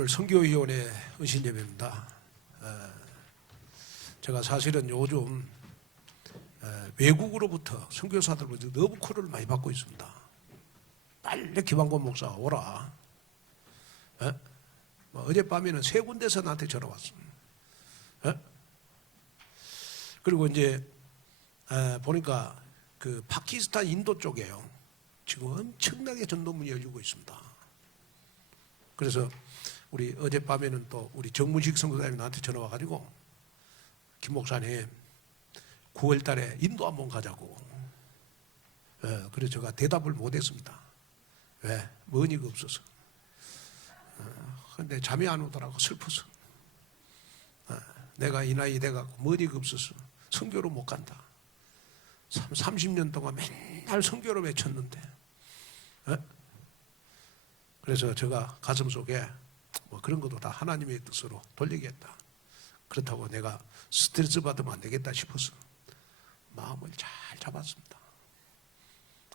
오늘 선교위원회 은신예배입니다. 제가 사실은 요즘 외국으로부터 선교사들로부터 너무 콜을 많이 받고 있습니다. 빨리 김한권 목사 오라. 어젯밤에는 3군데서 나한테 전화 왔습니다. 그리고 이제 보니까 그 파키스탄 인도 쪽에요. 지금 엄청나게 전도문이 열리고 있습니다. 그래서 우리 어젯밤에는 또 우리 정문식 선교사님이 나한테 전화 와가지고 김 목사님 9월 달에 인도 한번 가자고. 그래서 제가 대답을 못했습니다. 왜? 머니가 없어서. 근데 잠이 안 오더라고. 슬퍼서. 내가 이 나이 돼가고 머니가 없어서 선교로 못 간다. 30년 동안 맨날 선교로 외쳤는데. 그래서 제가 가슴 속에 뭐 그런 것도 다 하나님의 뜻으로 돌리겠다. 그렇다고 내가 스트레스 받으면 안 되겠다 싶어서 마음을 잘 잡았습니다.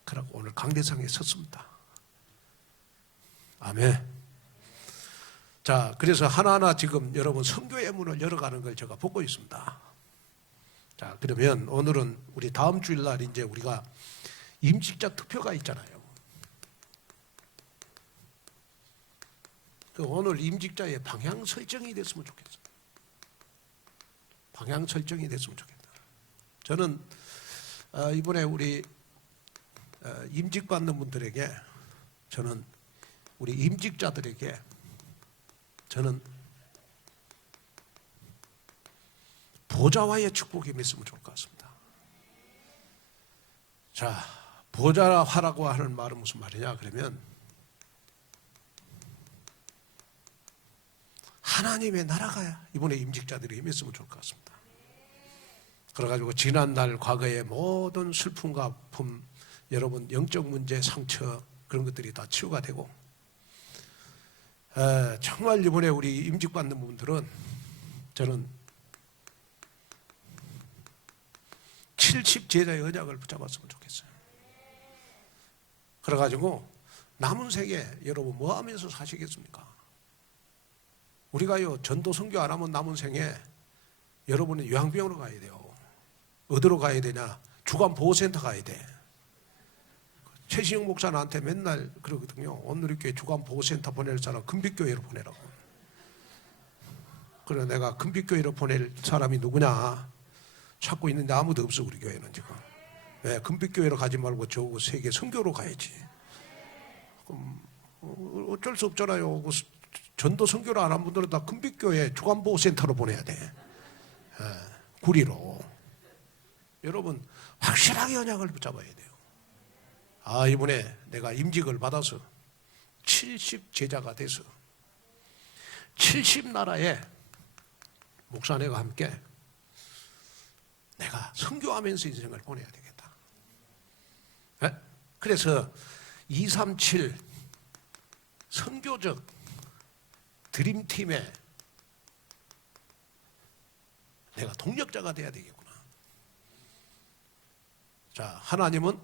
그러고 오늘 강대상에 섰습니다. 아멘. 자, 그래서 하나하나 지금 여러분 선교의 문을 열어가는 걸 제가 보고 있습니다. 자, 그러면 오늘은 우리 다음 주일날 이제 우리가 임직자 투표가 있잖아요. 오늘 임직자의 방향 설정이 됐으면 좋겠어요. 방향 설정이 됐으면 좋겠다. 저는 이번에 우리 임직 받는 분들에게, 저는 우리 임직자들에게 저는 보좌와의 축복이 있으면 좋을 것 같습니다. 자, 보좌화라고 하는 말은 무슨 말이냐 그러면 하나님의 나라가 이번에 임직자들이 임했으면 좋을 것 같습니다. 그래가지고 지난날 과거의 모든 슬픔과 아픔, 여러분 영적 문제, 상처 그런 것들이 다 치유가 되고 정말 이번에 우리 임직받는 분들은 저는 70제자의 언약을 붙잡았으면 좋겠어요. 그래가지고 남은 생에 여러분 뭐 하면서 사시겠습니까? 우리가요 전도 선교 안 하면 남은 생에 여러분은 요양병원으로 가야 돼요. 어디로 가야 되냐? 주간보호센터 가야 돼. 최시영 목사 나한테 맨날 그러거든요. 오늘 교회 주간보호센터 보낼 사람 금빛교회로 보내라고. 그래 내가 금빛교회로 보낼 사람이 누구냐 찾고 있는데 아무도 없어. 우리 교회는 지금. 왜? 금빛교회로 가지 말고 저거 세계 선교로 가야지. 그럼 어쩔 수 없잖아요. 전도 선교를 안 한 분들은 다 금빛교회 주간보호센터로 보내야 돼. 구리로. 여러분 확실하게 언약을 붙잡아야 돼요. 이번에 내가 임직을 받아서 70제자가 돼서 70나라의 목사님과 함께 내가 선교하면서 인생을 보내야 되겠다. 그래서 237 선교적 드림팀에 내가 동력자가 돼야 되겠구나. 자, 하나님은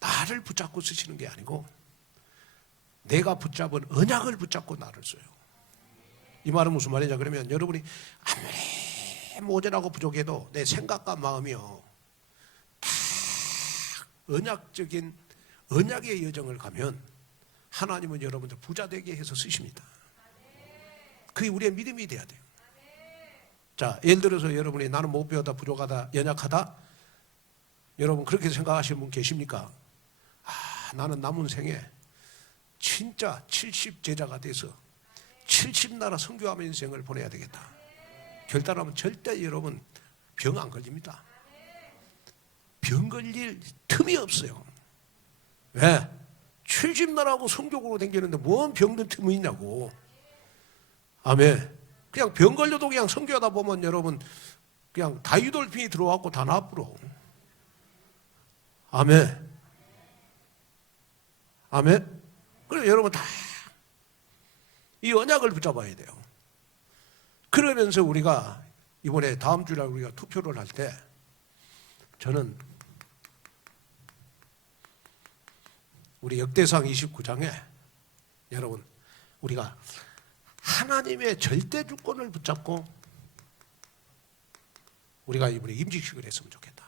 나를 붙잡고 쓰시는 게 아니고 내가 붙잡은 언약을 붙잡고 나를 써요. 이 말은 무슨 말이냐 그러면 여러분이 아무리 모자라고 부족해도 내 생각과 마음이요 다 언약적인 언약의 여정을 가면 하나님은 여러분들 부자 되게 해서 쓰십니다. 그게 우리의 믿음이 돼야 돼요. 자, 예를 들어서 여러분이 나는 못 배우다 부족하다 연약하다 여러분 그렇게 생각하시는 분 계십니까? 나는 남은 생에 진짜 70제자가 돼서 70나라 선교하는 인생을 보내야 되겠다. 결단하면 절대 여러분 병 안 걸립니다. 병 걸릴 틈이 없어요. 왜? 70나라하고 선교국으로 다니는데 뭔 병든 틈이 있냐고. 아멘. 그냥 병 걸려도 그냥 선교하다 보면 여러분 그냥 다유돌핀이 들어왔고 다 나쁘로. 아멘. 아멘. 그래서 여러분 다 이 언약을 붙잡아야 돼요. 그러면서 우리가 이번에 다음 주에 우리가 투표를 할 때 저는 우리 역대상 29장에 여러분 우리가 하나님의 절대 주권을 붙잡고 우리가 이번에 임직식을 했으면 좋겠다.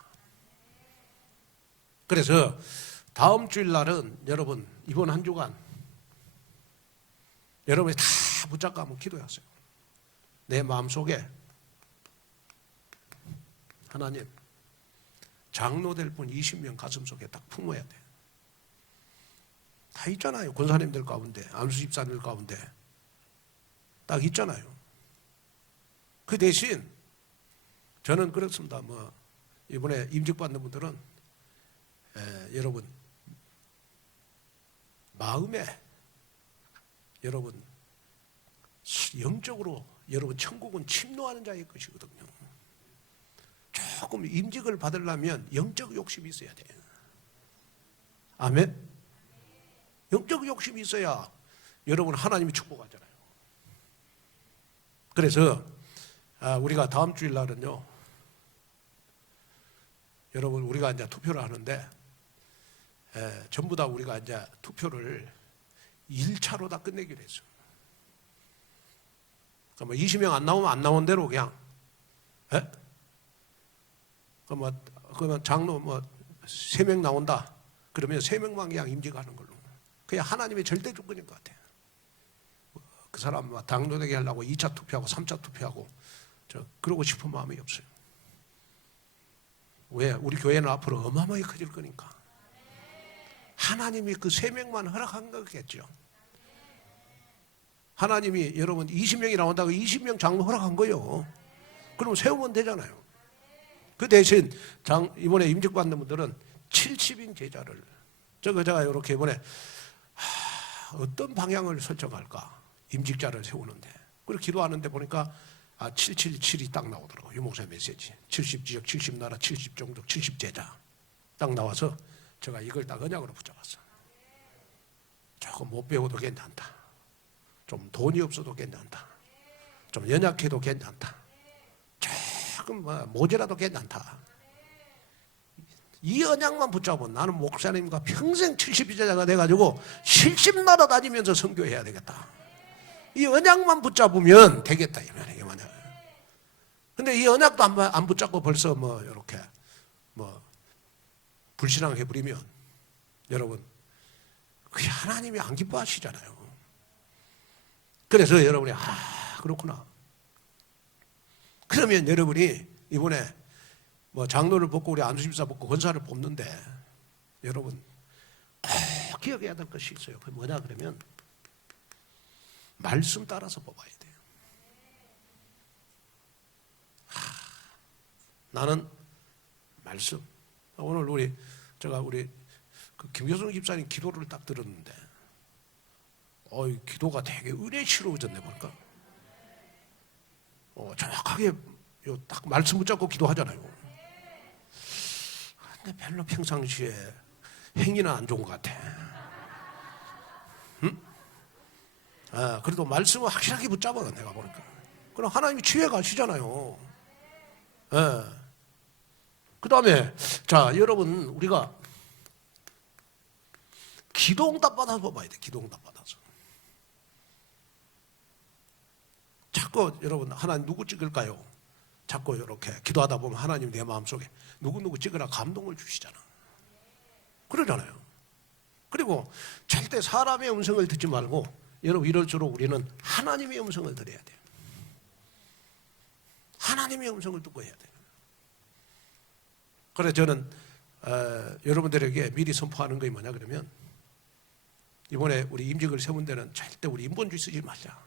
그래서 다음 주일날은 여러분 이번 한 주간 여러분이 다 붙잡고 한번 기도하세요. 내 마음속에 하나님 장로 될 분 20명 가슴속에 딱 품어야 돼. 다 있잖아요. 권사님들 가운데, 안수 집사님들 가운데 딱 있잖아요. 그 대신 저는 그렇습니다. 뭐 이번에 임직받는 분들은 여러분 마음에 여러분 영적으로 여러분 천국은 침노하는 자의 것이거든요. 조금 임직을 받으려면 영적 욕심이 있어야 돼요. 아멘. 영적 욕심이 있어야 여러분 하나님이 축복하잖아요. 그래서 우리가 다음 주일 날은요, 여러분 우리가 이제 투표를 하는데 전부 다 우리가 이제 투표를 1차로 다 끝내기로 했어요. 그러니까 뭐 20명 안 나오면 안 나온 대로 그냥, 그러면 장로 3명 나온다. 그러면 3명만 그냥 임직하는 걸로. 그냥 하나님의 절대 조건인 것 같아요. 그 사람 당로되게 하려고 2차 투표하고 3차 투표하고 그러고 싶은 마음이 없어요. 왜? 우리 교회는 앞으로 어마어마하게 커질 거니까. 하나님이 그 3명만 허락한 거겠죠. 하나님이 여러분 20명이 나온다고 20명 장로 허락한 거예요. 그럼 세우면 되잖아요. 그 대신 이번에 임직받는 분들은 70인 제자를 제가 이렇게 이번에 어떤 방향을 설정할까 임직자를 세우는데 그리고 기도하는데 보니까 777이 딱 나오더라고요. 유목사 메시지 70지역 70나라 70종족 70제자 딱 나와서 제가 이걸 딱 언약으로 붙잡았어. 조금 못 배워도 괜찮다. 좀 돈이 없어도 괜찮다. 좀 연약해도 괜찮다. 조금 모자라도 괜찮다. 이 언약만 붙잡으면 나는 목사님과 평생 70제자가 돼가지고 70나라 다니면서 선교해야 되겠다. 이 언약만 붙잡으면 되겠다. 이게 만약. 근데 이 언약도 안 붙잡고 벌써 이렇게 불신앙 해버리면 여러분 그게 하나님이 안 기뻐하시잖아요. 그래서 여러분이 그렇구나. 그러면 여러분이 이번에 장로를 뽑고 우리 안수집사 뽑고 권사를 뽑는데 여러분 꼭 기억해야 될 것이 있어요. 그게 뭐냐 그러면 말씀 따라서 뽑아야 돼요. 나는 말씀. 오늘 제가 우리 김교성 집사님 기도를 딱 들었는데 기도가 되게 은혜스러워졌네 보니까. 정확하게 딱 말씀 붙잡고 기도하잖아요. 근데 별로 평상시에 행위는 안 좋은 것 같아. 응? 그래도 말씀을 확실하게 붙잡아 내가 보니까. 그럼 하나님이 지혜 가시잖아요. 그 다음에 여러분 우리가 기도응답 받아서 뽑아야 돼. 기도응답 받아서. 자꾸 여러분 하나님 누구 찍을까요? 자꾸 이렇게 기도하다 보면 하나님 내 마음속에 누구 찍으라 감동을 주시잖아. 그러잖아요. 그리고 절대 사람의 음성을 듣지 말고 여러분 이럴수록 우리는 하나님의 음성을 들어야 돼요. 하나님의 음성을 듣고 해야 돼요. 그래서 저는 여러분들에게 미리 선포하는 것이 뭐냐 그러면 이번에 우리 임직을 세운 데는 절대 우리 인본주의 쓰지 말자.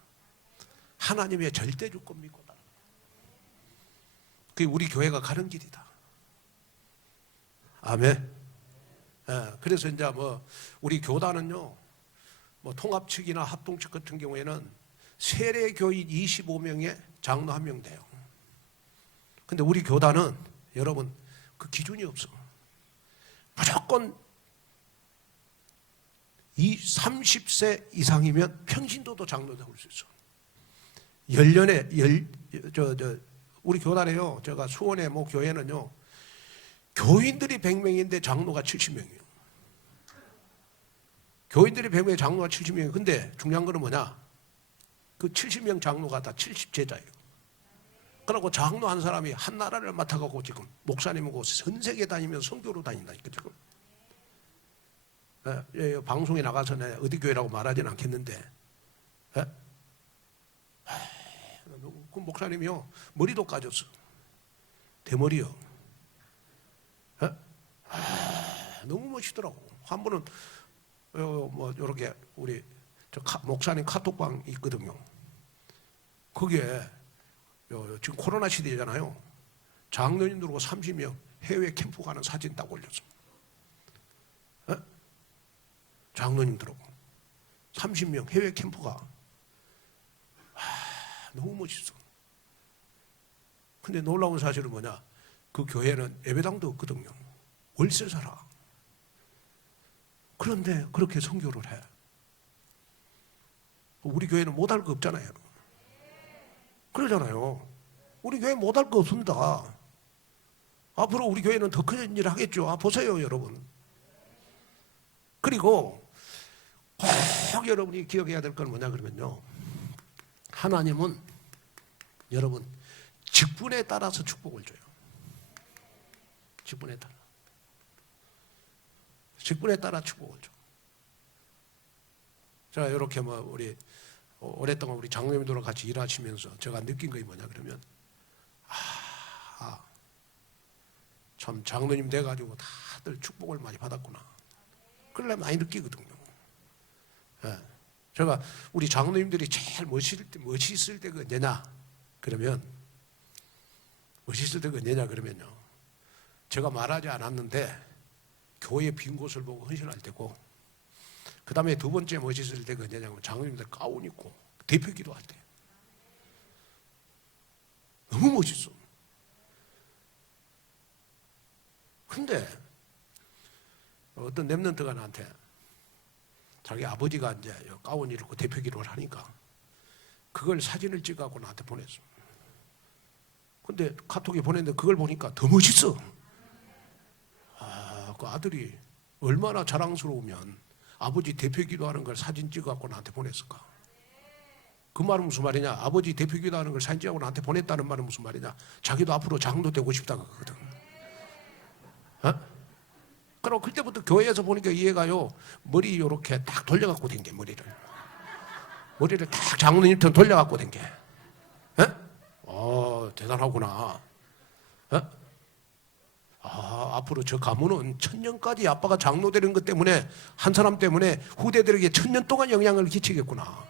하나님의 절대 주권 믿고 따라. 그게 우리 교회가 가는 길이다. 아멘. 그래서 이제 우리 교단은요, 통합 측이나 합동 측 같은 경우에는 세례 교인 25명에 장로 1명 돼요. 근데 우리 교단은 여러분 그 기준이 없어. 무조건 30세 이상이면 평신도도 장로 될 수 있어. 10년에 우리 교단에요. 제가 수원의 교회는요. 교인들이 100명인데 장로가 70명이에요. 교인들이 100명에 장로가 70명이에요. 근데 중요한 거는 뭐냐? 그 70명 장로가 다 70제자예요. 그러고 장로 한 사람이 한 나라를 맡아가고 지금 목사님하고 전 세계 다니면서 선교로 다닌다니까 지금. 방송에 나가서 내가 어디 교회라고 말하지는 않겠는데, 그 목사님이요 머리도 까졌어. 대머리요. 너무 멋있더라고. 한 번은 뭐 이렇게 우리 목사님 카톡방 있거든요. 거기에 지금 코로나 시대잖아요. 장로님들하고 30명 해외 캠프 가는 사진 딱 올렸어. 장로님들하고 30명 해외 캠프가 너무 멋있어. 근데 놀라운 사실은 뭐냐? 그 교회는 예배당도 없거든요. 월세 살아. 그런데 그렇게 선교를 해. 우리 교회는 못할 거 없잖아요. 그러잖아요. 우리 교회 못할 거 없습니다. 앞으로 우리 교회는 더 큰 일을 하겠죠. 보세요, 여러분. 그리고 꼭 여러분이 기억해야 될 건 뭐냐 그러면요. 하나님은 여러분 직분에 따라서 축복을 줘요. 직분에 따라. 직분에 따라 축복을 줘. 제가 이렇게 뭐 우리 오랫동안 우리 장로님들과 같이 일하시면서 제가 느낀 것이 뭐냐 그러면 참 장로님 돼가지고 다들 축복을 많이 받았구나. 그걸 많이 느끼거든요. 제가 우리 장로님들이 제일 멋있을 때가 언제냐 그러면 멋있을 때가 언제냐 그러면요. 제가 말하지 않았는데 교회 빈 곳을 보고 헌신할 때고, 그 다음에 두 번째 멋있을 때가 언제냐면 장로님들 가운 입고 대표 기도할 때. 너무 멋있어. 근데 어떤 랩런트가 나한테 자기 아버지가 이제 가운 입고 대표 기도를 하니까 그걸 사진을 찍어갖고 나한테 보냈어. 근데 카톡에 보냈는데 그걸 보니까 더 멋있어. 그 아들이 얼마나 자랑스러우면 아버지 대표 기도하는 걸 사진 찍어갖고 나한테 보냈을까? 그 말은 무슨 말이냐? 아버지 대표 기도하는 걸 사진 찍어갖고 나한테 보냈다는 말은 무슨 말이냐? 자기도 앞으로 장로 되고 싶다는 거거든. 그럼 그때부터 교회에서 보니까 이해가요. 머리 이렇게 딱 돌려갖고 댕겨. 머리를 딱 장로님처럼 돌려갖고 댕겨. 대단하구나. 앞으로 저 가문은 천년까지 아빠가 장로 되는 것 때문에, 한 사람 때문에 후대들에게 천년 동안 영향을 끼치겠구나.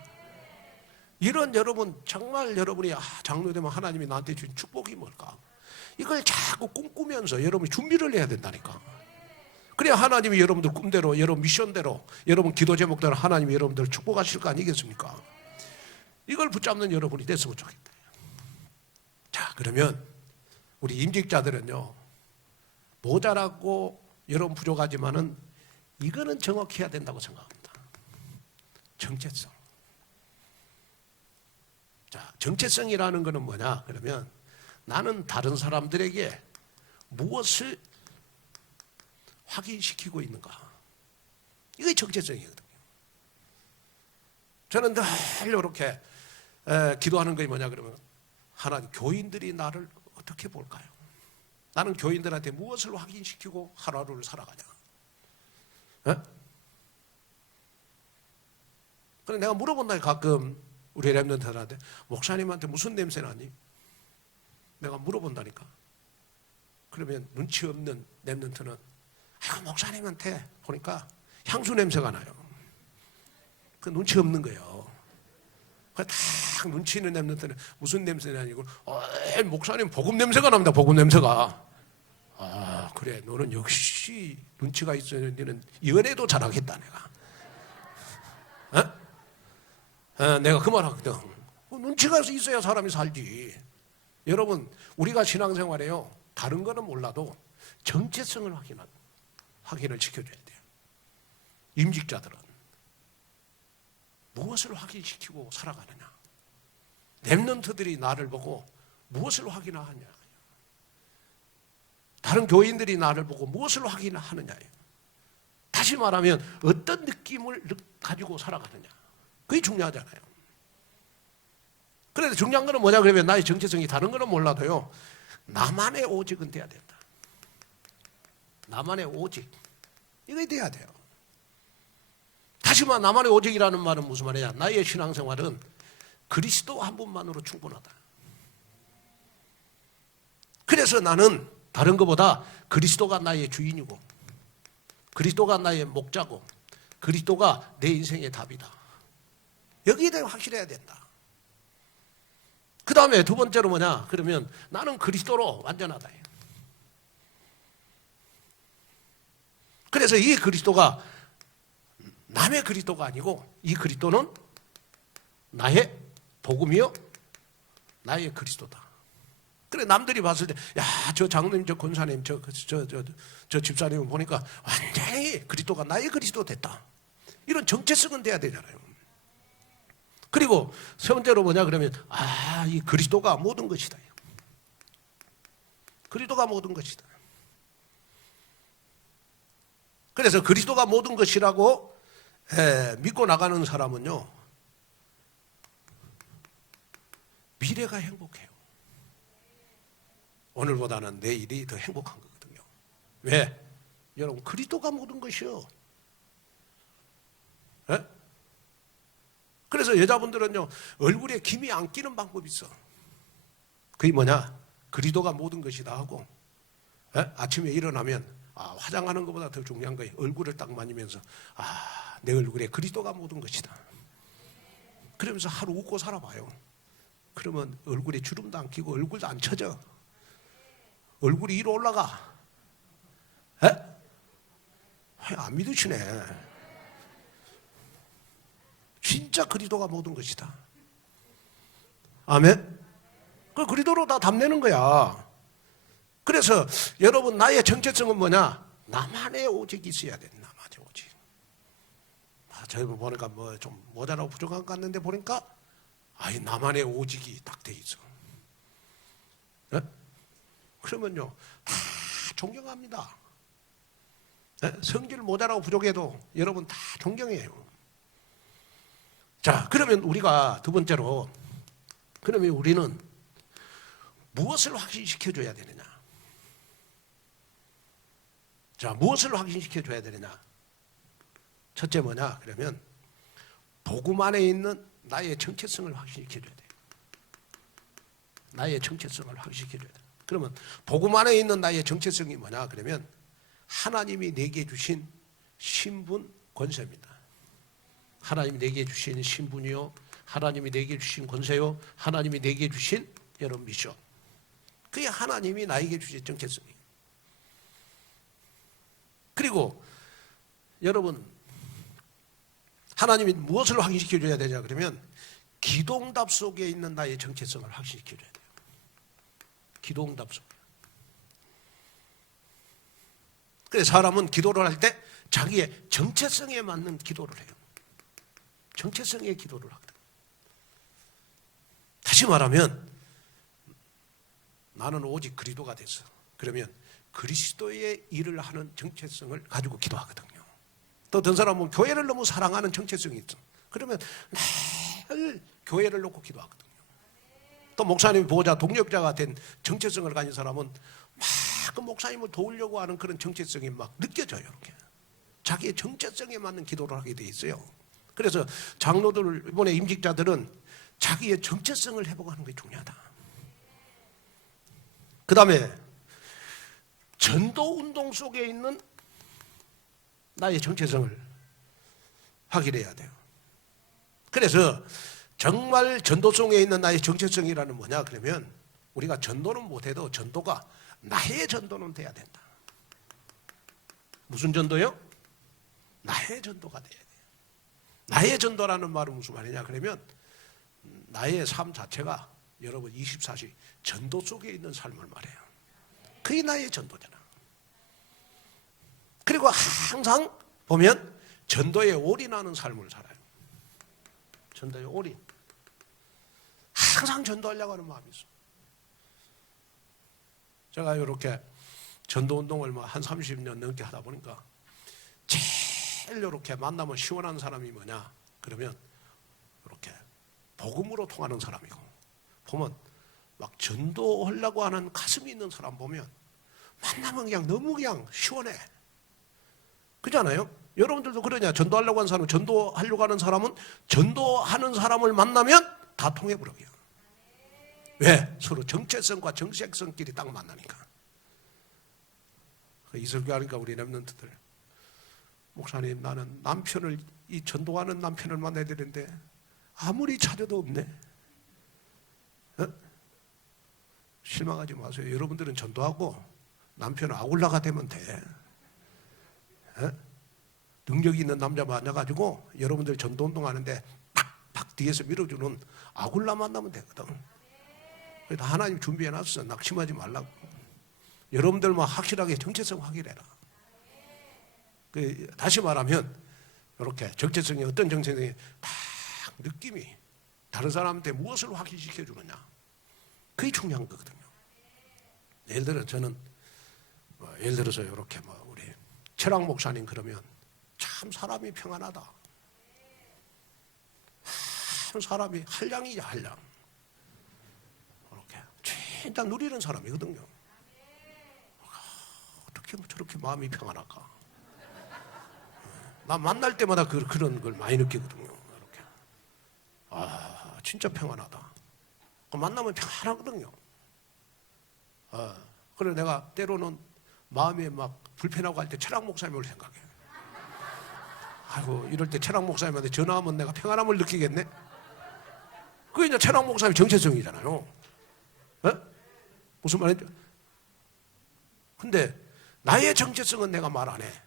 이런 여러분, 정말 여러분이 장로 되면 하나님이 나한테 주신 축복이 뭘까? 이걸 자꾸 꿈꾸면서 여러분이 준비를 해야 된다니까. 그래야 하나님이 여러분들 꿈대로, 여러분 미션대로, 여러분 기도 제목대로 하나님이 여러분들을 축복하실 거 아니겠습니까? 이걸 붙잡는 여러분이 됐으면 좋겠다. 자, 그러면 우리 임직자들은요, 모자라고 여러분 부족하지만은 이거는 정확히 해야 된다고 생각합니다. 정체성. 자, 정체성이라는 거는 뭐냐 그러면 나는 다른 사람들에게 무엇을 확인시키고 있는가. 이게 정체성이거든요. 저는 늘 이렇게 기도하는 것이 뭐냐 그러면 하나님, 교인들이 나를 어떻게 볼까요? 나는 교인들한테 무엇을 확인시키고 하루하루를 살아가냐. 그래서 내가 물어본다 가끔 우리 랩런트들한테, 목사님한테 무슨 냄새 나니? 내가 물어본다니까. 그러면 눈치 없는 랩런트는 목사님한테 보니까 향수 냄새가 나요. 그 눈치 없는 거예요. 딱 눈치 있는 랩런트는 무슨 냄새 나니고, 목사님 복음 냄새가 납니다. 복음 냄새가. 그래, 너는 역시 눈치가 있어야 너는 연애도 잘하겠다 내가. 내가 그 말 하거든. 눈치가 있어야 사람이 살지. 여러분, 우리가 신앙생활에요, 다른 거는 몰라도 정체성을 확인을 시켜줘야 돼요. 임직자들은 무엇을 확인시키고 살아가느냐. 랩런트들이 나를 보고 무엇을 확인하느냐. 다른 교인들이 나를 보고 무엇을 확인하느냐예요. 다시 말하면 어떤 느낌을 가지고 살아가느냐. 그게 중요하잖아요. 그래서 중요한 거는 뭐냐 그러면 나의 정체성이 다른 거는 몰라도요, 나만의 오직은 돼야 된다. 나만의 오직, 이거 돼야 돼요. 다시 말해, 나만의 오직이라는 말은 무슨 말이냐, 나의 신앙생활은 그리스도 한 분만으로 충분하다. 그래서 나는 다른 것보다 그리스도가 나의 주인이고, 그리스도가 나의 목자고, 그리스도가 내 인생의 답이다. 여기에 대해 확실해야 된다. 그 다음에 두 번째로 뭐냐 그러면 나는 그리스도로 완전하다. 그래서 이 그리스도가 남의 그리스도가 아니고, 이 그리스도는 나의 복음이요 나의 그리스도다. 그래, 남들이 봤을 때 야, 저 장로님, 저 권사님, 저 집사님 보니까 완전히 그리스도가 나의 그리스도 됐다. 이런 정체성은 돼야 되잖아요. 그리고 세 번째로 뭐냐 그러면 이 그리스도가 모든 것이다. 그리스도가 모든 것이다. 그래서 그리스도가 모든 것이라고 믿고 나가는 사람은요, 미래가 행복해요. 오늘보다는 내일이 더 행복한 거거든요. 왜? 여러분, 그리스도가 모든 것이요. 에? 그래서 여자분들은요, 얼굴에 김이 안 끼는 방법이 있어. 그게 뭐냐? 그리스도가 모든 것이다 하고, 아침에 일어나면 화장하는 것보다 더 중요한 거예요. 얼굴을 딱 만지면서 내 얼굴에 그리스도가 모든 것이다. 그러면서 하루 웃고 살아봐요. 그러면 얼굴에 주름도 안 끼고 얼굴도 안 처져. 얼굴이 위로 올라가. 안 믿으시네. 진짜 그리스도가 모든 것이다. 아멘? 그 그리스도로 다 답내는 거야. 그래서 여러분, 나의 정체성은 뭐냐? 나만의 오직이 있어야 돼. 나만의 오직. 저희 보니까 뭐 좀 모자라고 부족한 것 같는데 보니까 나만의 오직이 딱 돼 있어. 그러면요, 다 존경합니다. 성질 모자라고 부족해도 여러분 다 존경해요. 자, 그러면 우리가 두 번째로, 그러면 우리는 무엇을 확신시켜줘야 되느냐? 자, 무엇을 확신시켜줘야 되느냐? 첫째 뭐냐? 그러면 복음 안에 있는 나의 정체성을 확신시켜줘야 돼요. 나의 정체성을 확신시켜줘야 돼요. 그러면 복음 안에 있는 나의 정체성이 뭐냐? 그러면 하나님이 내게 주신 신분, 권세입니다. 하나님이 내게 주신 신분이요, 하나님이 내게 주신 권세요, 하나님이 내게 주신 여러분 미션. 그게 하나님이 나에게 주신 정체성이에요. 그리고 여러분, 하나님이 무엇을 확인시켜줘야 되냐 그러면 기도응답 속에 있는 나의 정체성을 확신시켜줘야 돼요. 기도응답 속에. 그래서 사람은 기도를 할 때 자기의 정체성에 맞는 기도를 해요. 정체성의 기도를 하거든. 다시 말하면 나는 오직 그리스도가 됐어. 그러면 그리스도의 일을 하는 정체성을 가지고 기도하거든요. 또 어떤 사람은 교회를 너무 사랑하는 정체성이 있어. 그러면 늘 교회를 놓고 기도하거든요. 또 목사님, 보호자, 동력자가 된 정체성을 가진 사람은 막 그 목사님을 도우려고 하는 그런 정체성이 막 느껴져요. 이렇게 자기의 정체성에 맞는 기도를 하게 돼 있어요. 그래서 장로들, 이번에 임직자들은 자기의 정체성을 회복하는 게 중요하다. 그 다음에 전도운동 속에 있는 나의 정체성을 확인해야 돼요. 그래서 정말 전도성에 있는 나의 정체성이라는 뭐냐 그러면 우리가 전도는 못해도 전도가 나의 전도는 돼야 된다. 무슨 전도요? 나의 전도가 돼야 돼요. 나의 전도라는 말은 무슨 말이냐 그러면 나의 삶 자체가 여러분 24시 전도 속에 있는 삶을 말해요. 그게 나의 전도잖아. 그리고 항상 보면 전도에 올인하는 삶을 살아요. 전도에 올인. 항상 전도하려고 하는 마음이 있어. 제가 이렇게 전도운동을 한 30년 넘게 하다 보니까 제일 이렇게 만나면 시원한 사람이 뭐냐 그러면 이렇게 복음으로 통하는 사람이고 보면 막 전도하려고 하는 가슴이 있는 사람 보면 만나면 그냥 너무 그냥 시원해. 그렇잖아요? 여러분들도 그러냐? 전도하려고 하는 사람, 전도하려고 하는 사람은 전도하는 사람을 만나면 다 통해버려요. 왜? 서로 정체성과 정색성끼리 딱 만나니까. 이 설교하니까 우리 렘넌트들, 목사님 나는 남편을, 이 전도하는 남편을 만나야 되는데 아무리 찾아도 없네. 어? 실망하지 마세요. 여러분들은 전도하고 남편은 아굴라가 되면 돼. 어? 능력이 있는 남자 만나가지고 여러분들 전도운동 하는데 팍팍 뒤에서 밀어주는 아굴라 만나면 되거든. 그래서 하나님 준비해놨어. 낙심하지 말라고. 여러분들만 확실하게 정체성 확인해라. 다시 말하면 이렇게 정체성이 어떤 정체성이 딱 느낌이 다른 사람한테 무엇을 확인시켜 주느냐, 그게 중요한 거거든요. 예를 들어 저는 예를 들어서 이렇게 우리 철학 목사님 그러면 참 사람이 평안하다. 참 사람이 한량이야 한량. 이렇게 진짜 누리는 사람이거든요. 어떻게 저렇게 마음이 평안할까? 나 만날 때마다 그런 걸 많이 느끼거든요. 이렇게. 아, 진짜 평안하다. 만나면 평안하거든요. 그래 내가 때로는 마음이 막 불편하고 할 때 철학 목사님을 생각해. 아이고 이럴 때 철학 목사님한테 전화하면 내가 평안함을 느끼겠네. 그게 이제 철학 목사님 정체성이잖아요. 어? 무슨 말인지. 근데 나의 정체성은 내가 말 안 해.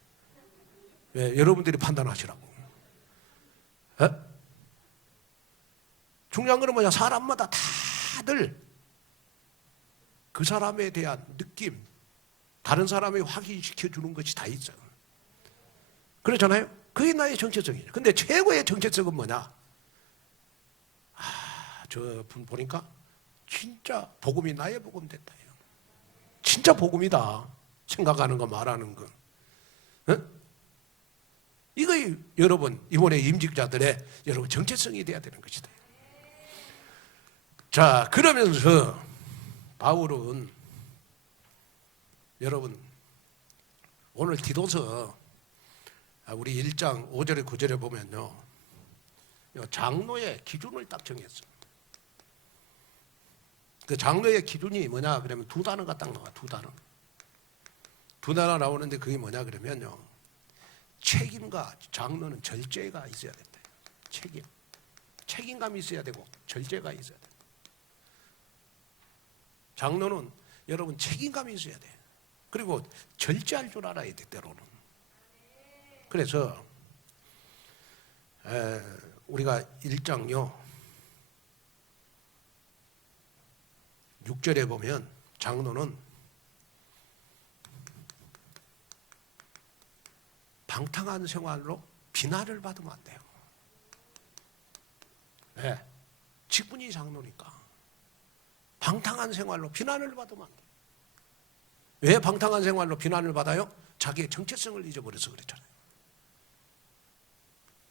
왜? 여러분들이 판단하시라고. 어? 중요한 거는 뭐냐? 사람마다 다들 그 사람에 대한 느낌, 다른 사람이 확인시켜 주는 것이 다 있어요. 그렇잖아요? 그게 나의 정체성이에요. 근데 최고의 정체성은 뭐냐? 저분 보니까 진짜 복음이 나의 복음 됐다. 진짜 복음이다. 생각하는 거 말하는 거. 어? 이거 여러분 이번에 임직자들의 여러분 정체성이 돼야 되는 것이다. 자, 그러면서 바울은 여러분 오늘 디도서 우리 1장 5절에 9절에 보면요, 장로의 기준을 딱 정했어요. 그 장로의 기준이 뭐냐 그러면 두 단어가 딱 나와. 두 단어 나오는데 그게 뭐냐 그러면요, 책임과 장로는 절제가 있어야 된다. 책임감이 있어야 되고 절제가 있어야 돼. 장로는 여러분 책임감이 있어야 돼. 그리고 절제할 줄 알아야 돼. 때로는. 그래서 우리가 1장요 6절에 보면 장로는 방탕한 생활로 비난을 받으면 안 돼요. 왜? 직분이 장로니까. 방탕한 생활로 비난을 받으면 안 돼요. 왜 방탕한 생활로 비난을 받아요? 자기의 정체성을 잊어버려서 그랬잖아요.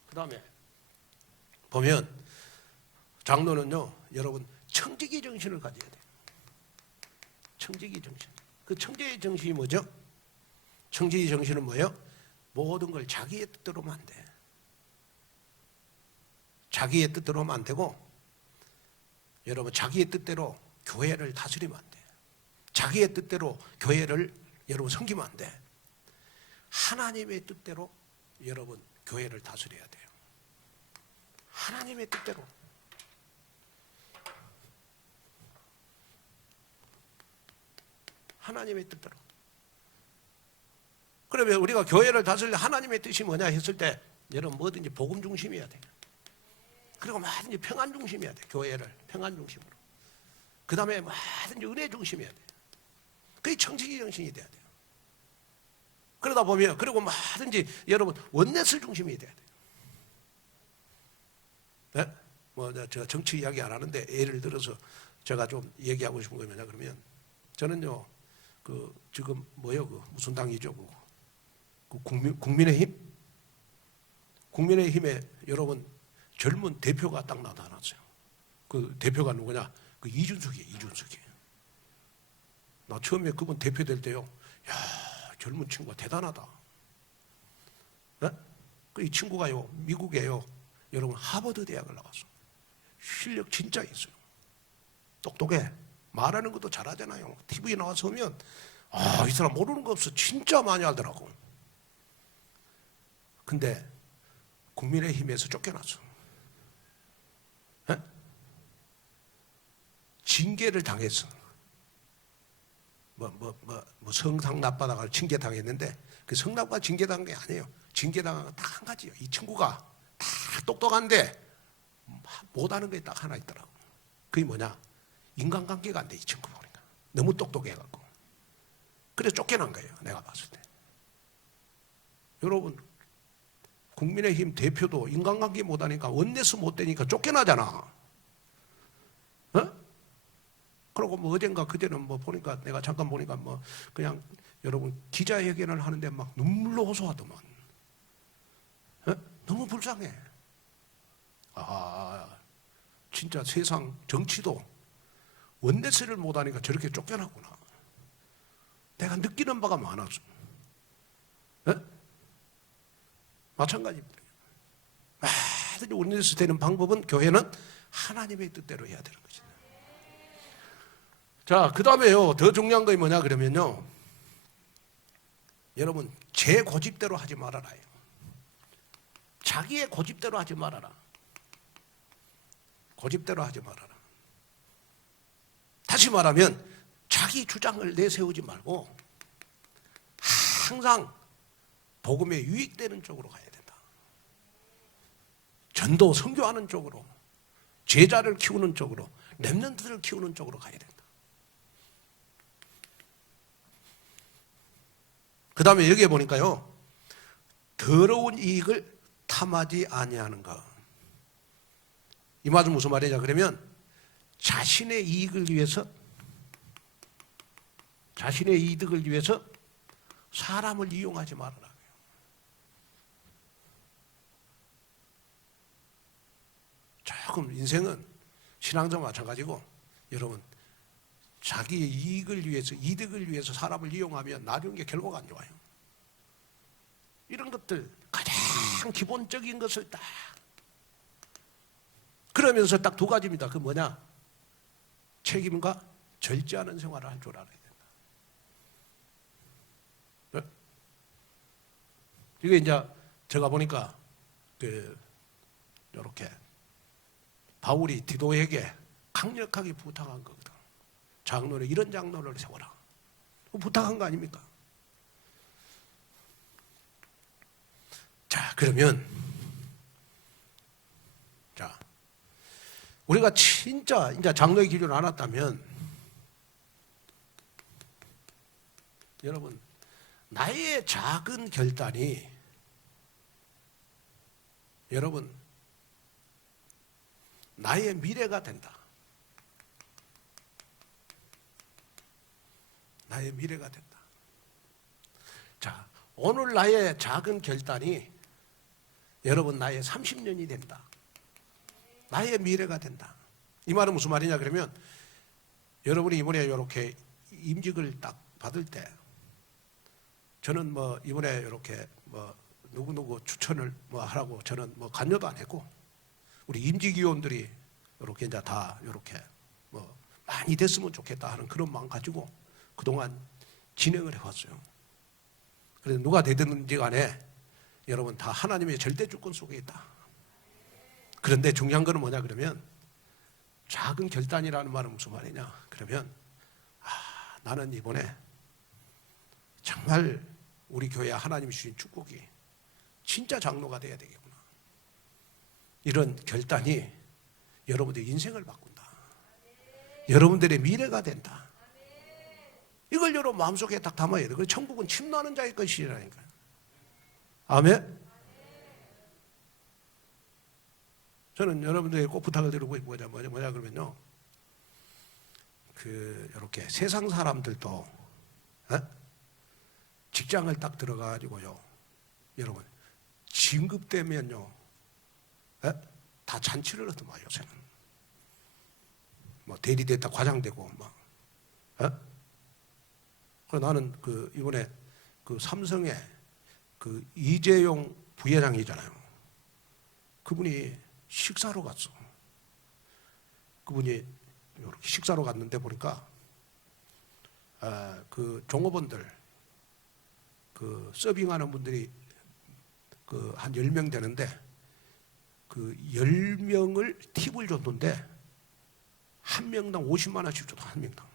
그 다음에 보면 장로는요, 여러분 청지기 정신을 가져야 돼요. 청지기 정신. 그 청지기 정신이 뭐죠? 청지기 정신은 뭐예요? 모든 걸 자기의 뜻대로 하면 안 돼. 자기의 뜻대로 하면 안 되고, 여러분 자기의 뜻대로 교회를 다스리면 안 돼. 자기의 뜻대로 교회를 여러분 섬기면 안 돼. 하나님의 뜻대로 여러분 교회를 다스려야 돼요. 하나님의 뜻대로. 하나님의 뜻대로. 그러면 우리가 교회를 다스릴 하나님의 뜻이 뭐냐 했을 때 여러분 뭐든지 복음 중심이어야 돼요. 그리고 뭐든지 평안 중심이어야 돼. 교회를 평안 중심으로. 그 다음에 뭐든지 은혜 중심이어야 돼요. 그게 청지기 정신이 돼야 돼요. 그러다 보면 그리고 뭐든지 여러분 원넷을 중심이 돼야 돼요. 네? 제가 정치 이야기 안 하는데 예를 들어서 제가 좀 얘기하고 싶은 거 뭐냐 그러면 저는요 지금 무슨 당이죠? 국민의힘? 국민의힘에 여러분 젊은 대표가 딱 나타났어요. 그 대표가 누구냐? 그 이준석이에요, 이준석이. 나 처음에 그분 대표될 때요, 야, 젊은 친구가 대단하다. 네? 이 친구가요, 미국에요, 여러분 하버드 대학을 나왔어. 실력 진짜 있어요. 똑똑해. 말하는 것도 잘하잖아요. TV에 나와서 오면 이 사람 모르는 거 없어. 진짜 많이 알더라고. 근데 국민의힘에서 쫓겨났어. 에? 징계를 당했어. 성상 나빠다가 징계 당했는데 그 성나빠 징계 당한 게 아니에요. 징계 당한 건 딱 한 가지예요. 이 친구가 다 똑똑한데 못하는 게 딱 하나 있더라고. 그게 뭐냐? 인간관계가 안 돼, 이 친구 보니까. 너무 똑똑해갖고. 그래서 쫓겨난 거예요, 내가 봤을 때. 여러분, 국민의힘 대표도 인간관계 못하니까 원내수 못 되니까 쫓겨나잖아. 어? 그리고 뭐 어젠가 그제는 뭐 보니까 내가 잠깐 보니까 뭐 그냥 여러분 기자회견을 하는데 막 눈물로 호소하더만. 어? 너무 불쌍해. 진짜 세상 정치도 원내세를 못하니까 저렇게 쫓겨나구나. 내가 느끼는 바가 많았어. 네? 마찬가지입니다. 뭐든지 원내세 되는 방법은 교회는 하나님의 뜻대로 해야 되는 거죠. 자, 그 다음에요, 더 중요한 거 뭐냐 그러면요, 여러분 제 고집대로 하지 말아라요. 자기의 고집대로 하지 말아라. 고집대로 하지 말아라. 다시 말하면 자기 주장을 내세우지 말고 항상 복음에 유익되는 쪽으로 가야 된다. 전도 선교하는 쪽으로, 제자를 키우는 쪽으로, 렘넌트를 키우는 쪽으로 가야 된다. 그 다음에 여기에 보니까요, 더러운 이익을 탐하지 아니하는 것. 이 말은 무슨 말이냐 그러면 자신의 이익을 위해서, 자신의 이득을 위해서 사람을 이용하지 말아라. 조금 인생은 신앙도 마찬가지고, 여러분 자기의 이익을 위해서, 이득을 위해서 사람을 이용하면 나중에 결과가 안 좋아요. 이런 것들 가장 기본적인 것을 딱 그러면서 딱 두 가지입니다. 그 뭐냐? 책임과 절제하는 생활을 할 줄 알아야 된다. 네? 이게 이제 제가 보니까 이렇게 바울이 디도에게 강력하게 부탁한 거거든. 장로를, 이런 장로를 세워라. 부탁한 거 아닙니까? 자, 그러면 우리가 진짜 이제 장로의 기준을 알았다면, 여러분 나의 작은 결단이 여러분 나의 미래가 된다. 나의 미래가 된다. 자, 오늘 나의 작은 결단이 여러분 나의 30년이 된다. 나의 미래가 된다. 이 말은 무슨 말이냐 그러면, 여러분이 이번에 이렇게 임직을 딱 받을 때, 저는 뭐 이번에 이렇게 뭐 누구누구 추천을 뭐 하라고 저는 뭐 관여도 안 했고, 우리 임직위원들이 이렇게 이제 다 이렇게 뭐 많이 됐으면 좋겠다 하는 그런 마음 가지고 그동안 진행을 해왔어요. 그래서 누가 되든지 간에 여러분 다 하나님의 절대 주권 속에 있다. 그런데 중요한 거는 뭐냐 그러면, 작은 결단이라는 말은 무슨 말이냐 그러면, 나는 이번에 정말 우리 교회 하나님이 주신 축복이 진짜 장로가 돼야 되겠구나. 이런 결단이 여러분들의 인생을 바꾼다. 여러분들의 미래가 된다. 이걸 여러분 마음속에 딱 담아야 돼. 천국은 침노하는 자의 것이라니까요. 아멘. 저는 여러분들에게 꼭 부탁을 드리고 뭐냐 그러면요, 이렇게 세상 사람들도 직장을 딱 들어가지고요, 여러분 진급되면요 다 잔치를 하더만 요새는. 뭐 대리됐다 과장되고 막. 어? 그래서 나는 그 이번에 그 삼성의 그 이재용 부회장이잖아요. 그분이 식사로 갔어. 그분이 이렇게 식사로 갔는데 보니까 그 종업원들 그 서빙하는 분들이 그 한 10명 되는데 그 10명을 팁을 줬는데 한 명당 50만 원씩 줬다. 한 명당.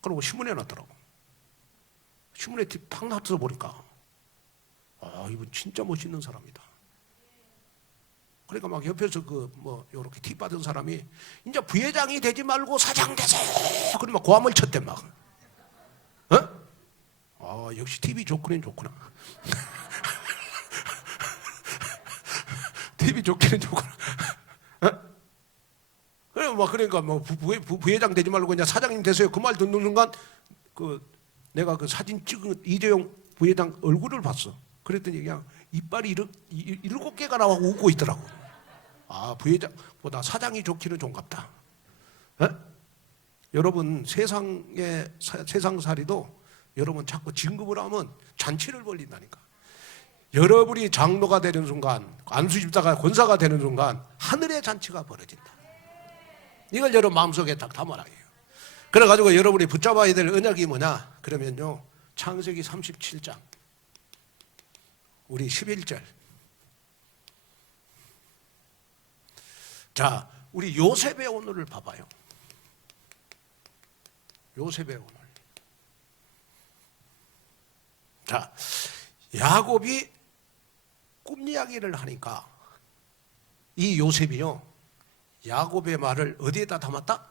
그러고 신문에 났더라고. 신문에 팁 딱 놔둬서 보니까 이분 진짜 멋있는 사람이다. 그러니까 막 옆에서 그 뭐 요렇게 팁 받은 사람이 이제 부회장이 되지 말고 사장 되세요. 그러면 고함을 쳤대 막. 역시 팁이 좋구나 좋구나. 팁이 좋기는 좋구나. 그러니까 뭐 부회장 되지 말고 그냥 사장님 되세요. 그 말 듣는 순간 그 내가 그 사진 찍은 이재용 부회장 얼굴을 봤어. 그랬더니 그냥 이빨이 7개가 나와 웃고 있더라고. 부회장보다 사장이 좋기는 좋은갑다. 여러분 세상살이도 여러분 자꾸 진급을 하면 잔치를 벌린다니까. 여러분이 장로가 되는 순간, 안수집사가 권사가 되는 순간 하늘의 잔치가 벌어진다. 이걸 여러분 마음속에 딱 담아라. 그래가지고 여러분이 붙잡아야 될 언약이 뭐냐? 그러면요, 창세기 37장 우리 11절. 자, 우리 요셉의 오늘을 봐봐요. 요셉의 오늘. 자, 야곱이 꿈 이야기를 하니까 이 요셉이요, 야곱의 말을 어디에다 담았다?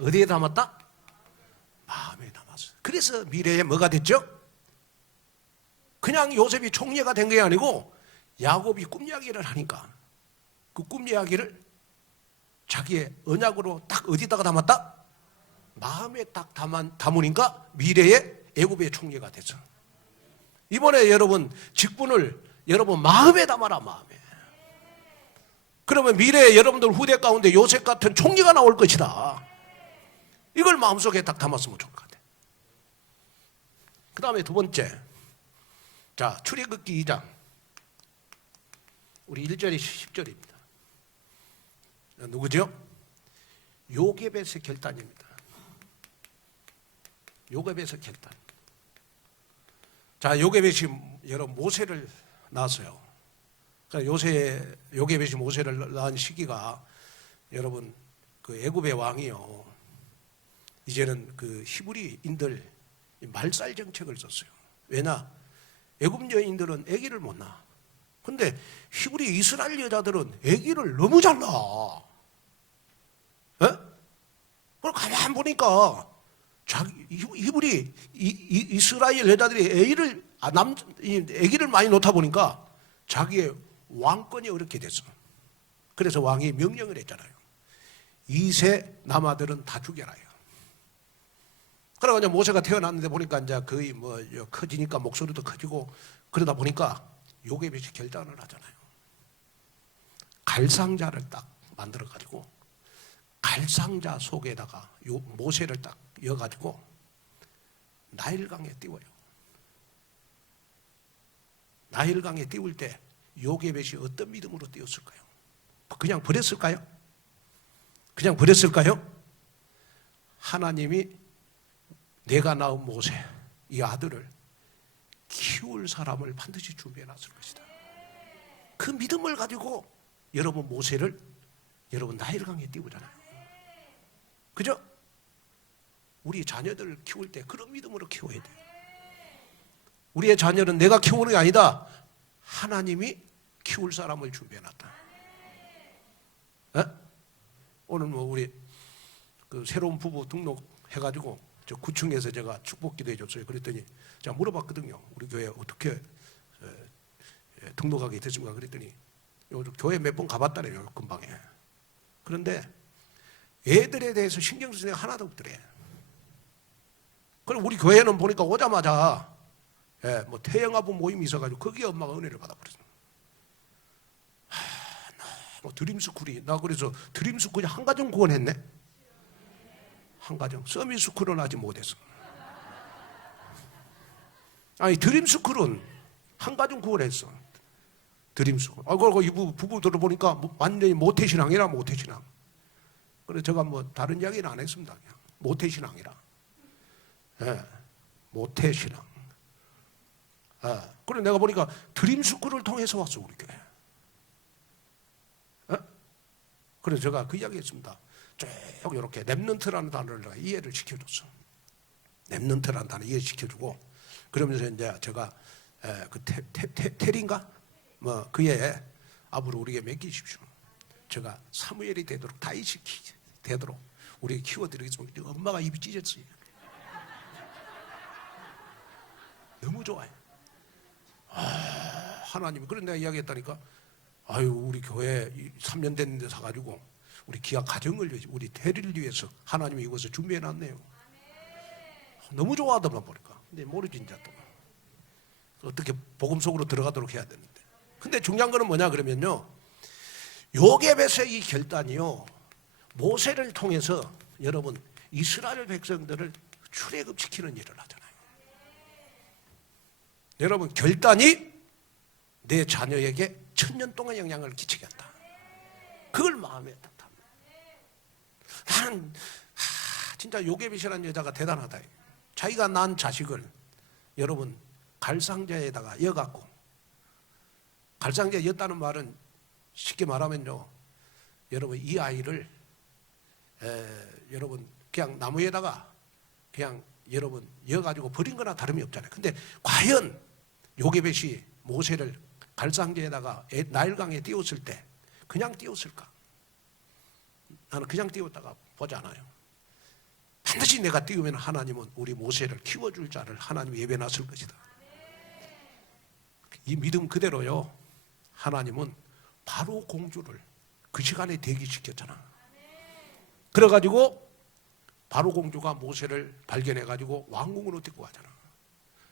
어디에 담았다? 마음에 담았어. 그래서 미래에 뭐가 됐죠? 그냥 요셉이 총리가 된 게 아니고 야곱이 꿈 이야기를 하니까 그 꿈 이야기를 자기의 언약으로 딱 어디다가 담았다? 마음에 딱 담으니까 미래에 애굽의 총리가 됐어. 이번에 여러분 직분을 여러분 마음에 담아라. 마음에. 그러면 미래에 여러분들 후대 가운데 요셉 같은 총리가 나올 것이다. 이걸 마음속에 딱 담았으면 좋을 것 같아. 그 다음에 두 번째, 자, 출애굽기 2장 우리 1절이 10절입니다. 누구죠? 요게벳의 결단입니다. 요게벳의 결단. 자, 요게벳이 여러분 모세를 낳았어요. 그러니까 요게벳이 모세를 낳은 시기가 여러분 그 애굽의 왕이요, 이제는 그 히브리인들 말살 정책을 썼어요. 왜냐? 애굽 여인들은 아기를 못 낳아. 근데 히브리 이스라엘 여자들은 아기를 너무 잘 낳아. 그걸 가만 보니까 히브리 이스라엘 여자들이 아기를 많이 놓다 보니까 자기의 왕권이 어렵게 됐어. 그래서 왕이 명령을 했잖아요. 2세 남아들은 다 죽여라요. 그러고 모세가 태어났는데 보니까 이제 거의 뭐 커지니까 목소리도 커지고 그러다 보니까 요게벳이 결단을 하잖아요. 갈상자를 딱 만들어 가지고 갈상자 속에다가 모세를 딱 이어가지고 나일강에 띄워요. 나일강에 띄울 때 요게벳이 어떤 믿음으로 띄웠을까요? 그냥 버렸을까요? 그냥 버렸을까요? 하나님이 내가 낳은 모세, 이 아들을 키울 사람을 반드시 준비해 놨을 것이다. 그 믿음을 가지고 여러분 모세를 여러분 나일강에 띄우잖아요. 그죠? 우리 자녀들을 키울 때 그런 믿음으로 키워야 돼요. 우리의 자녀는 내가 키우는 게 아니다. 하나님이 키울 사람을 준비해 놨다. 오늘 뭐 우리 그 새로운 부부 등록해가지고 저 구청에서 제가 축복 기도해 줬어요. 그랬더니 제가 물어봤거든요. 우리 교회 어떻게 등록하게 됐습니까? 그랬더니 교회 몇 번 가봤다네요. 금방에. 그런데 애들에 대해서 신경 쓰는 게 하나도 없더래. 그리고 우리 교회는 보니까 오자마자 뭐 태영아부 모임이 있어가지고 거기에 엄마가 은혜를 받아버렸어. 뭐 드림스쿨이 나 그래서 드림스쿨이 한가정 구원했네. 한 가정 서밋스쿨은 아직 못했어. 아니 드림스쿨은 한 가정 구원했어. 드림스쿨. 그리고 이 부부들을 보니까 완전히 모태신앙이라 모태신앙. 그래서 제가 뭐 다른 이야기는 안 했습니다. 그냥 모태신앙이라. 예, 모태신앙. 예. 그래 내가 보니까 드림스쿨을 통해서 왔어 우리 교회. 예? 그래서 제가 그 이야기했습니다. 쭉 이렇게 렘넌트라는 단어를 내가 이해를 시켜줬어. 렘넌트라는 단어 이해시켜주고 그러면서 이제 제가 그 테리인가 뭐 그에 앞으로 우리에게 맡기십시오. 제가 사무엘이 되도록 다윗이 되도록 우리 키워드리겠습니다. 엄마가 입이 찢었어요. 너무 좋아요. 하나님이 그런 내가 이야기했다니까. 아유 우리 교회 3년 됐는데 사가지고 우리 기아 가정을 위해서 우리 대리를 위해서 하나님이 이것을 준비해놨네요. 너무 좋아하더만 보니까. 근데 모르지 이제 또 어떻게 복음 속으로 들어가도록 해야 되는데. 근데 중요한 거는 뭐냐 그러면요. 요게벳의 이 결단이요. 모세를 통해서 여러분 이스라엘 백성들을 출애굽시키는 일을 하잖아요. 여러분 결단이 내 자녀에게 1000년 동안 영향을 끼치게 한다. 그걸 마음에 닿답니다. 나는 진짜 요게벳이라는 여자가 대단하다. 자기가 낳은 자식을 여러분 갈상자에다가 여갖고 갈상자에 였다는 말은 쉽게 말하면요. 여러분 이 아이를 여러분 그냥 나무에다가 그냥 여러분 여가지고 버린 거나 다름이 없잖아요. 근데 과연 요게벳이 모세를 갈상자에다가 나일강에 띄웠을 때 그냥 띄웠을까? 나는 그냥 띄웠다가 보지 않아요. 반드시 내가 띄우면 하나님은 우리 모세를 키워줄 자를 하나님 예배놨을 것이다. 이 믿음 그대로요. 하나님은 바로 공주를 그 시간에 대기시켰잖아. 그래가지고 바로 공주가 모세를 발견해가지고 왕궁으로 데리고 가잖아.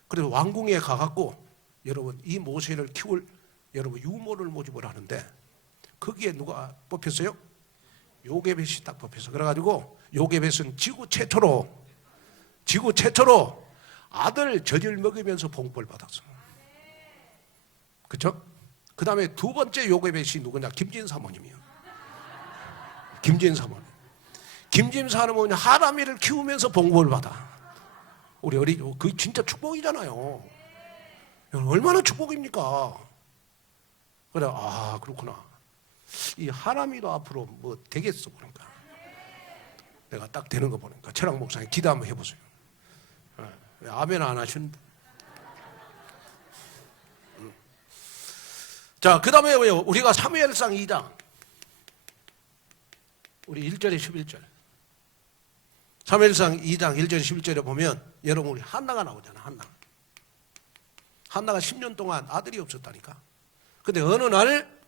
그래서 왕궁에 가갖고 여러분 이 모세를 키울 여러분 유모를 모집을 하는데 거기에 누가 뽑혔어요? 요게벳이 딱 뽑혀서 그래가지고 요게벳은 지구 최초로 아들 젖을 먹이면서 복벌 받았어. 그렇죠? 그 다음에 두 번째 요게벳이 누구냐? 김진 사모님이요. 김진 사모님. 김진 사모님 하람이를 키우면서 복벌 받아. 우리 그 진짜 축복이잖아요. 얼마나 축복입니까? 그래, 그렇구나. 이 하람이도 앞으로 뭐 되겠어 보니까. 내가 딱 되는 거 보니까 철학 목사님 기도 한번 해보세요. 왜 아멘 안 하시는데? 자, 그 다음에 우리가 사무엘상 2장 우리 1절에 11절 사무엘상 2장 1절에 11절에 보면 여러분 우리 한나가 나오잖아. 한나가 10년 동안 아들이 없었다니까. 근데 어느 날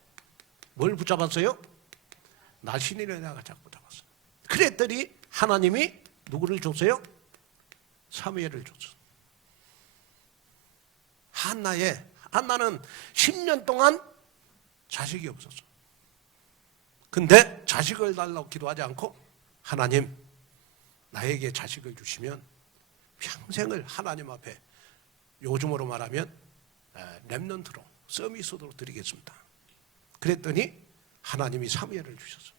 뭘 붙잡았어요? 나신이를 내가 잡고 잡았어. 그랬더니 하나님이 누구를 줬어요? 사무엘을 줬어. 한나는 10년 동안 자식이 없었어. 근데 자식을 달라고 기도하지 않고 하나님 나에게 자식을 주시면 평생을 하나님 앞에 요즘으로 말하면 렘넌트로 서밋으로 드리겠습니다. 그랬더니 하나님이 사무엘을 주셨어.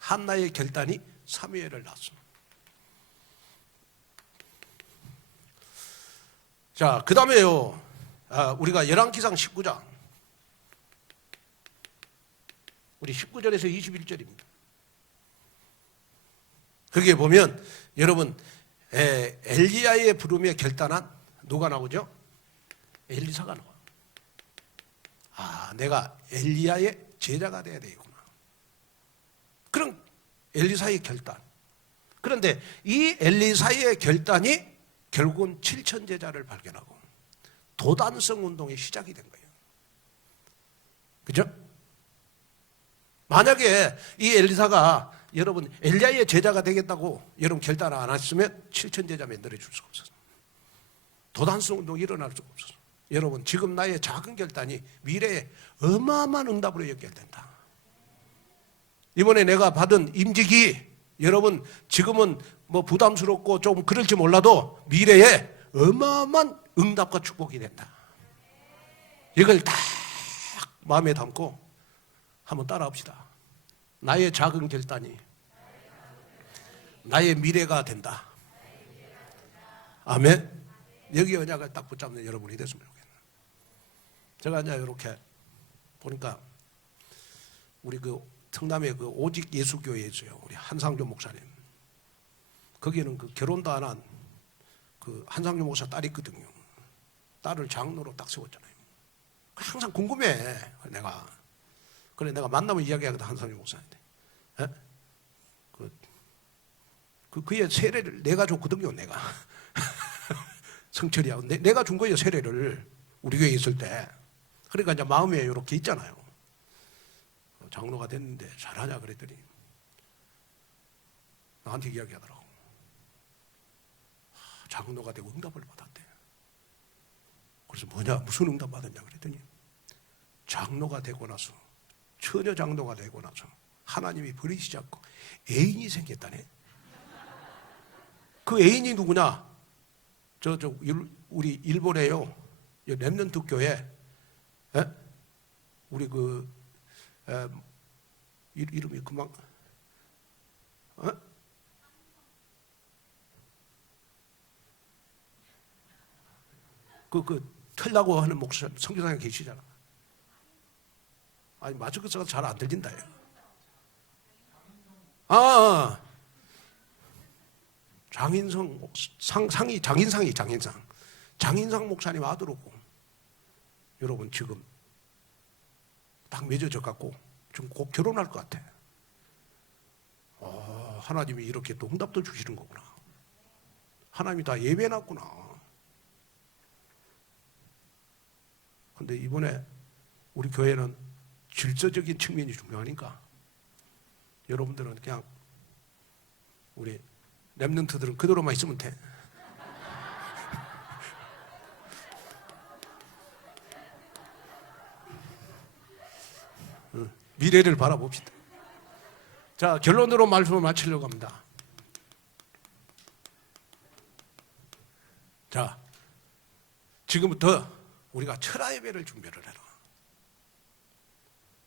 한나의 결단이 사무엘을 낳았어. 자, 그 다음에요. 우리가 열왕기상 19장 우리 19절에서 21절입니다. 거기에 보면 여러분 엘리야의 부름에 결단한 누가 나오죠? 엘리사가 나와요. 내가 엘리야의 제자가 돼야 되겠구나. 그런 엘리사의 결단. 그런데 이 엘리사의 결단이 결국은 7천 제자를 발견하고 도단성 운동의 시작이 된 거예요. 그죠? 만약에 이 엘리사가 여러분 엘리야의 제자가 되겠다고 여러분 결단을 안 하셨으면 7천 제자 만들어줄 수가 없었어요. 도단성 운동이 일어날 수가 없었어요. 여러분 지금 나의 작은 결단이 미래에 어마어마한 응답으로 연결된다. 이번에 내가 받은 임직이 여러분 지금은 뭐 부담스럽고 좀 그럴지 몰라도 미래에 어마어마한 응답과 축복이 된다. 이걸 딱 마음에 담고 한번 따라합시다. 나의 작은 결단이 나의 미래가 된다. 아멘. 여기 언약을 딱 붙잡는 여러분이 됐으면 좋겠네요. 제가 이제 이렇게 보니까 우리 그 성남의 그 오직 예수교회에 있어요. 우리 한상조 목사님. 거기는 그 결혼도 안 한 그 한상조 목사 딸이 있거든요. 딸을 장로로 딱 세웠잖아요. 항상 궁금해, 내가. 그래, 내가 만나면 이야기하거든, 한상조 목사한테. 그의 세례를 내가 줬거든요, 내가. 성철이하고. 내가 준 거예요, 세례를. 우리 교회에 있을 때. 그러니까 이제 마음에 이렇게 있잖아요. 장로가 됐는데 잘하냐 그랬더니 나한테 이야기하더라고. 장로가 되고 응답을 받았대. 그래서 뭐냐, 무슨 응답 받았냐 그랬더니 장로가 되고 나서, 처녀 장로가 되고 나서 하나님이 버리시지 않고 애인이 생겼다네. 그 애인이 누구냐? 우리 일본에요. 렘넌트 교회. 우리 이름이 금방 털라고 하는 목사 선교사에 계시잖아. 아니 마스크가 잘 안 들린다. 장인성 장인상 목사님 아들이고, 여러분 지금 딱 맺어져 갖고 지금 곧 결혼할 것 같아. 하나님이 이렇게 또 응답도 주시는 거구나. 하나님이 다 예배해놨구나. 근데 이번에 우리 교회는 질서적인 측면이 중요하니까 여러분들은 그냥 우리 렘넌트들은 그대로만 있으면 돼. 미래를 바라봅시다. 자, 결론으로 말씀을 마치려고 합니다. 자, 지금부터 우리가 철야 예배를 준비를 해라.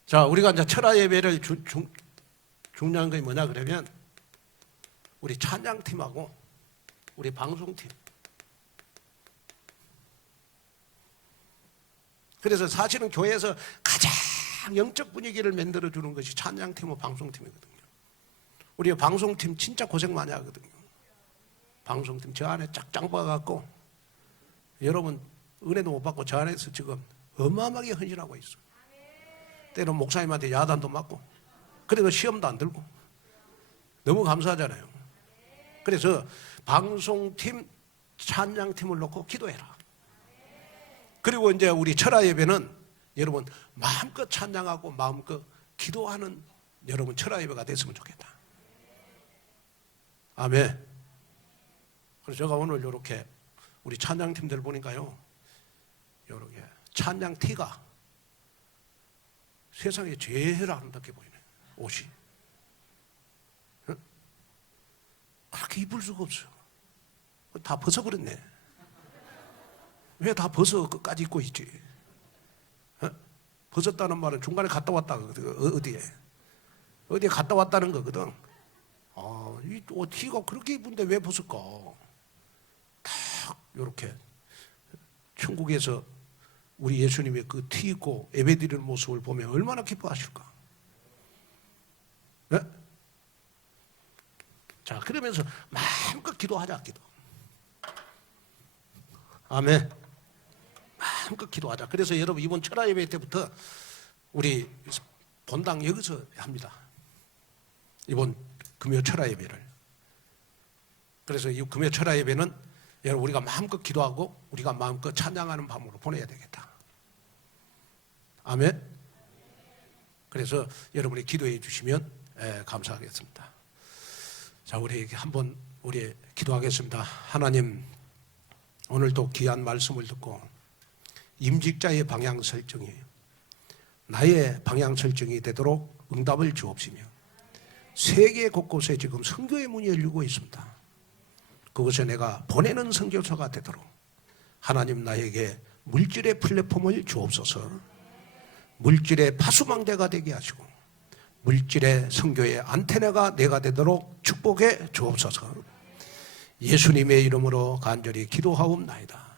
자, 우리가 이제 철야 예배를 중요한 게 뭐냐 그러면 우리 찬양팀하고 우리 방송팀. 그래서 사실은 교회에서 가장 영적 분위기를 만들어주는 것이 찬양팀과 방송팀이거든요. 우리 방송팀 진짜 고생 많이 하거든요. 방송팀 저 안에 쫙 박아갖고 여러분 은혜도 못 받고 저 안에서 지금 어마어마하게 헌신하고 있어요. 때로 목사님한테 야단도 맞고, 그래도 시험도 안 들고 너무 감사하잖아요. 그래서 방송팀, 찬양팀을 놓고 기도해라. 그리고 이제 우리 철야 예배는 여러분 마음껏 찬양하고 마음껏 기도하는 여러분 철야 예배가 됐으면 좋겠다. 아멘. 그래서 제가 오늘 이렇게 우리 찬양팀들 보니까요, 이렇게 찬양 티가 세상에 제일 아름답게 보이네. 옷이 그렇게 입을 수가 없어요. 다 벗어버렸네. 왜 다 벗어 끝까지 입고 있지? 벗었다는 말은 중간에 갔다 왔다 어디에 갔다 왔다는 거거든. 이 옷 티가 그렇게 입은데 왜 벗을까? 딱 이렇게 천국에서 우리 예수님의 그 티 입고 예배드리는 모습을 보면 얼마나 기뻐하실까? 네? 자, 그러면서 마음껏 기도하자, 기도. 아멘. 마음껏 기도하자. 그래서 여러분 이번 철야 예배 때부터 우리 본당 여기서 합니다. 이번 금요 철야 예배를. 그래서 이 금요 철야 예배는 여러분 우리가 마음껏 기도하고 우리가 마음껏 찬양하는 밤으로 보내야 되겠다. 아멘. 그래서 여러분이 기도해 주시면 감사하겠습니다. 자, 우리 한번 우리 기도하겠습니다. 하나님, 오늘도 귀한 말씀을 듣고 임직자의 방향 설정이 나의 방향 설정이 되도록 응답을 주옵시며 세계 곳곳에 지금 선교의 문이 열리고 있습니다. 그것에 내가 보내는 선교사가 되도록 하나님 나에게 물질의 플랫폼을 주옵소서. 물질의 파수망대가 되게 하시고 물질의 선교의 안테나가 내가 되도록 축복해 주옵소서. 예수님의 이름으로 간절히 기도하옵나이다.